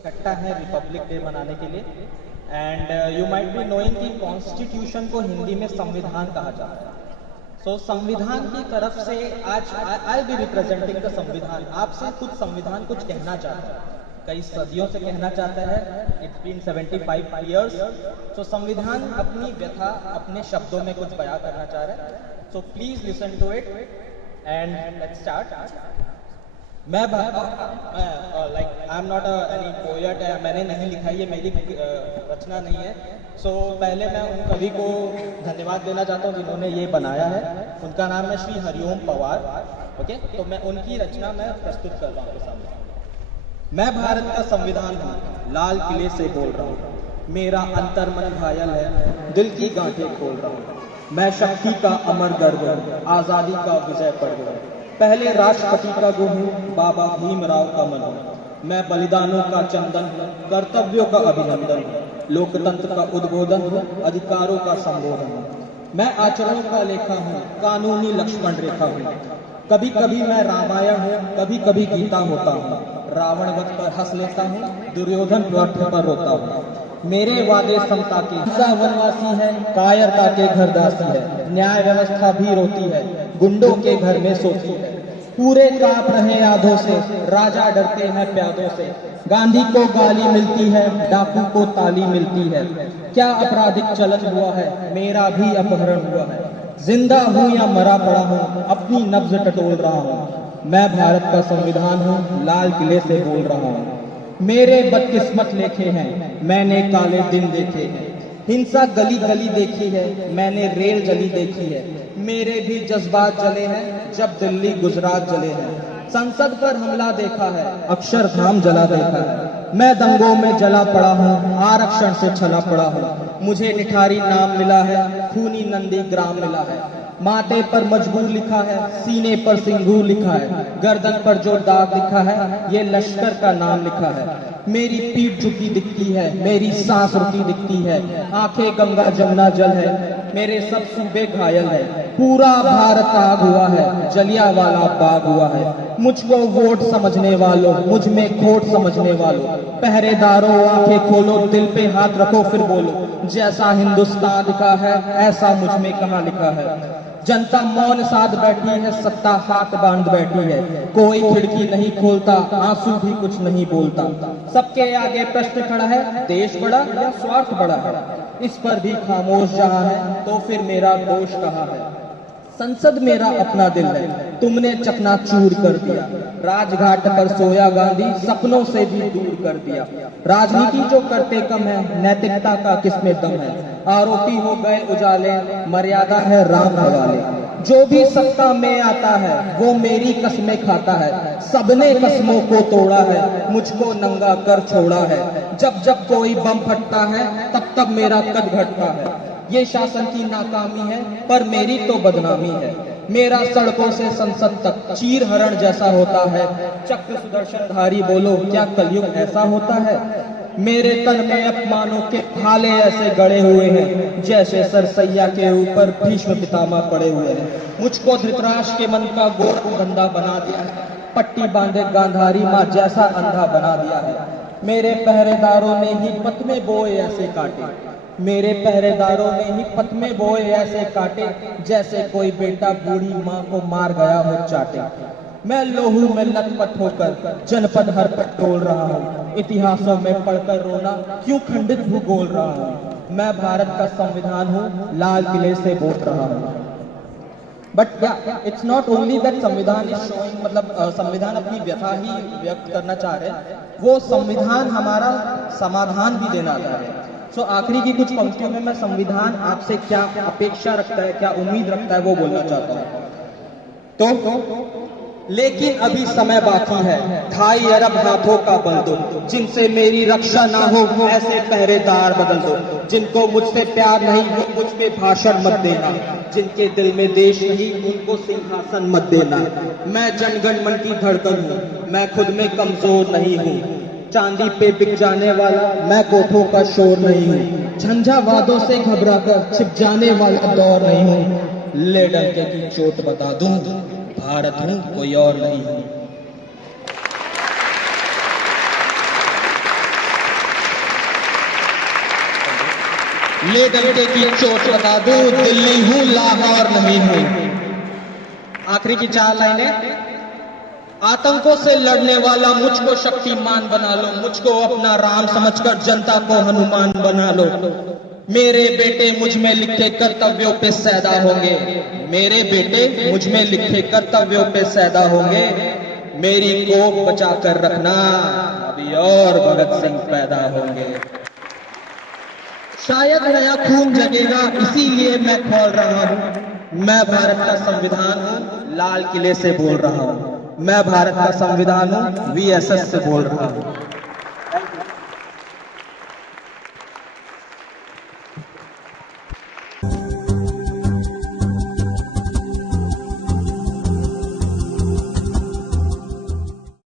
इकट्ठा है Republic day मनाने के लिए। And you might be knowing कि कॉन्स्टिट्यूशन को हिंदी में संविधान कहा जाता है। सो संविधान की तरफ से आज आई बी रिप्रेजेंटिंग द संविधान। आपसे कुछ संविधान कुछ कहना चाहता है, कई सदियों से कहना चाहता है। It's been 75 years. सो संविधान अपनी व्यथा अपने शब्दों में कुछ बयां करना चाह रहा है। So please listen to it and let's start. मैं like I am not any poet, मैंने नहीं लिखा, ये मेरी रचना नहीं है। सो पहले मैं उन कवि को धन्यवाद देना चाहता हूँ जिन्होंने ये बनाया है। उनका नाम है श्री हरिओम पवार। ओके, तो मैं उनकी रचना मैं प्रस्तुत कर रहा हूँ आपके सामने। मैं भारत का संविधान हूँ, लाल किले से बोल रहा हूँ। मेरा अंतर्मन घायल है, दिल की गांठें खोल रहा हूँ। मैं शक्ति का अमर गर्व हूँ, आजादी का विजय पर्व हूँ। पहले राष्ट्रपति का गुरु हूँ, बाबा भीमराव का मन हूँ। मैं बलिदानों का चंदन हूँ, कर्तव्यों का अभिनंदन हूँ। लोकतंत्र का उद्बोधन हूँ, अधिकारों का संबोधन हूँ। मैं आचरणों का लेखा हूँ, कानूनी लक्ष्मण रेखा हूँ। कभी कभी मैं रामायण हूँ, कभी कभी गीता होता हूँ। रावण वक्त पर हंस लेता हूँ, दुर्योधन वक्त पर रोता हूँ। मेरे वादे समता के, हिंसा वनवासी है, कायरता के घर दासी है। न्याय व्यवस्था भी रोती है, गुंडों के घर में सोती है। पूरे कांप रहे यादों से, राजा डरते हैं प्यादों से। गांधी को गाली मिलती है, डाकू को ताली मिलती है। क्या आपराधिक चलन हुआ है, मेरा भी अपहरण हुआ है। जिंदा हूँ या मरा पड़ा हूँ, अपनी नब्ज टटोल रहा हूँ। मैं भारत का संविधान हूँ, लाल किले से बोल रहा हूँ। मेरे बदकिस्मत लेखे हैं, मैंने काले दिन देखे हैं। हिंसा गली गली देखी है, मैंने रेल जली देखी है। मेरे भी जज्बात जले हैं, जब दिल्ली गुजरात जले हैं। संसद पर हमला देखा है, अक्षरधाम जला देखा है। मैं दंगों में जला पड़ा हूँ, आरक्षण से छला पड़ा हूँ। मुझे निठारी नाम मिला है, खूनी नंदी ग्राम मिला है। माथे पर मजबूर लिखा है, सीने पर सिंदूर लिखा है। गर्दन पर जो दाग लिखा है, ये लश्कर का नाम लिखा है। मेरी पीठ झुकी दिखती है, मेरी सांस रुकी दिखती है। आंखें गंगा जमुना जल है, मेरे सब सूबे घायल है। पूरा भारत आग हुआ है, जलियांवाला बाग हुआ है। मुझको वोट समझने वालों, मुझ में खोट समझने वालों। पहरेदारों आंखें खोलो, दिल पे हाथ रखो फिर बोलो। जैसा हिंदुस्तान लिखा है, ऐसा मुझ में कहाँ लिखा है। जनता मौन साध बैठी है, सत्ता हाथ बांध बैठी है। कोई खिड़की नहीं खोलता, आंसू भी कुछ नहीं बोलता। सबके आगे प्रश्न खड़ा है, देश बड़ा या स्वार्थ बड़ा है। इस पर भी खामोश जहां है, तो फिर मेरा दोष कहाँ है। संसद मेरा अपना दिल है, तुमने चकनाचूर कर दिया। राजघाट पर सोया गांधी, सपनों से भी दूर कर दिया। राजनीति जो करते कम है, नैतिकता का किसमें दम है। आरोपी हो गए उजाले, मर्यादा है राम हवाले। जो भी सत्ता में आता है, वो मेरी कसमें खाता है। सबने कसमों को तोड़ा है, मुझको नंगा कर छोड़ा है। जब जब कोई बम फटता है, तब तब मेरा कद घटता है। ये शासन की नाकामी है, पर मेरी तो बदनामी है। मेरा सड़कों से संसद तक चीर हरण जैसा होता है। चक्र सुदर्शनधारी बोलो, क्या कलयुग ऐसा होता है। मेरे तन में अपमानों के भाले ऐसे गड़े हुए हैं, जैसे सरसैया के ऊपर भीष्म पितामह पड़े हुए हैं। मुझको धृतराष्ट्र के मन का गोर गंदा बना दिया है। पट्टी बांधे गांधारी माँ जैसा अंधा बना दिया है। मेरे पहरेदारों ने ही पथ में बोए ऐसे काटे। मेरे पहरेदारों ने ही पथ में बोए ऐसे काटे, जैसे कोई बेटा बूढ़ी माँ को मार गया हो चाटे। मैं लोहू में लथपथ होकर जनपद हर पर टोल रहा हूँ। इतिहासों में पढ़कर रोना, क्यों खंडित भूगोल रहा हूँ। मैं भारत का संविधान हूँ, लाल किले से बोल रहा हूँ। But it's not only that संविधान इज शोइंग, मतलब संविधान अपनी व्यथा ही व्यक्त करना चाह रहे हैं, वो संविधान हमारा समाधान भी देना चाह रहे हैं। सो आखिरी की कुछ पंक्तियों में मैं संविधान आपसे क्या अपेक्षा रखता है, क्या उम्मीद रखता है, वो बोलना चाहता हूँ। तो लेकिन अभी समय बाकी है, 2.5 अरब हाथों का बल दो। जिनसे मेरी रक्षा ना हो, ऐसे पहरेदार बदल दो। जिनको मुझसे प्यार नहीं, वो मुझ पे भाषण मत देना। जिनके दिल में देश नहीं, उनको सिंहासन मत देना। मैं जनगण मन की धड़कन हूँ, मैं खुद में कमजोर नहीं हूँ। चांदी पे बिक जाने वाला, मैं कोठों का शोर नहीं हूँ। झंझावादों से घबराकर छिप जाने वाला दौर नहीं हूँ। ले डंके की चोट बता दूं, भारत हूँ, कोई और नहीं हूँ। ले डंडे की चोट लगा दूं, दिल्ली हूं लाहौर नहीं हूं। आखिरी की 4 लाइनें। आतंकों से लड़ने वाला मुझको शक्तिमान बना लो, मुझको अपना राम समझकर जनता को हनुमान बना लो। मेरे बेटे मुझ में लिखे कर्तव्यों पे सैदा होंगे, मेरे बेटे मुझ में लिखे कर्तव्यों पे सैदा होंगे। मेरी कोख बचा कर रखना, अभी और भगत सिंह पैदा होंगे। शायद नया खून जगेगा, इसीलिए मैं खोल रहा हूं। मैं भारत का संविधान हूं, लाल किले से बोल रहा हूं। मैं भारत का संविधान हूं, वीएसएस से बोल रहा हूं।